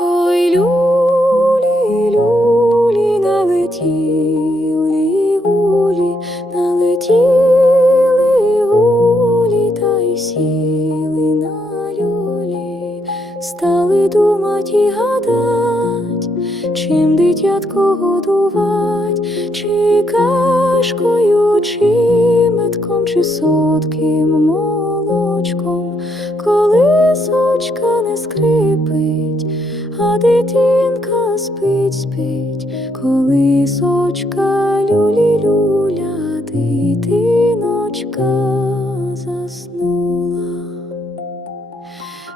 люлі, люлі, налетіли гулі, налетіли гулі, та й сіли на люлі, стали думать і гадать, чим дитятко годувать, чи кашкою, чи метком, чи сотким молочком, коли сочка не скрипить, дитинка спить, спить, коли сочка люлі люля, дитиночка заснула.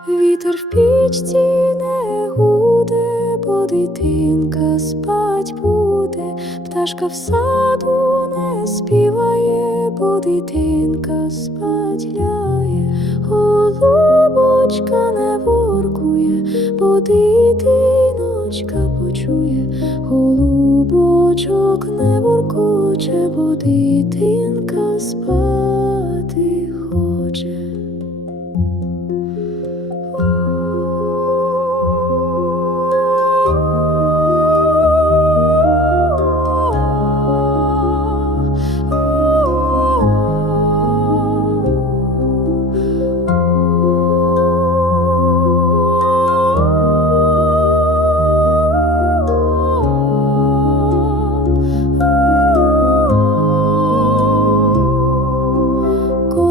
Вітер в пічці не гуде, бо дитинка спать буде, пташка в саду не співає, бо дитинка спать ляє, голубочка не бо дитиночка почує, голубочок не буркоче, бо дитинка спати хоче.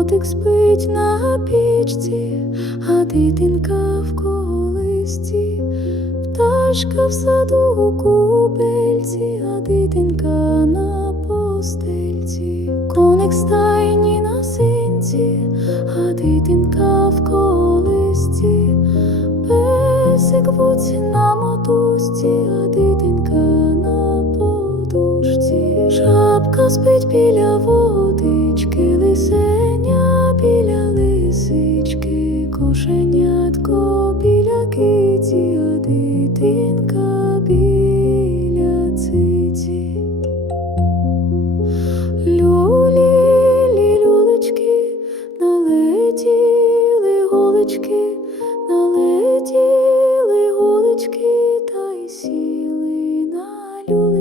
Котик спить на пічці, а дитинка в колисці, пташка в саду у купельці, а дитинка на постельці, коник стайні на синці, а дитинка в колисці, песик вуці на мотузці, а дитинка на подушці, жабка спить біля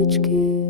each gift.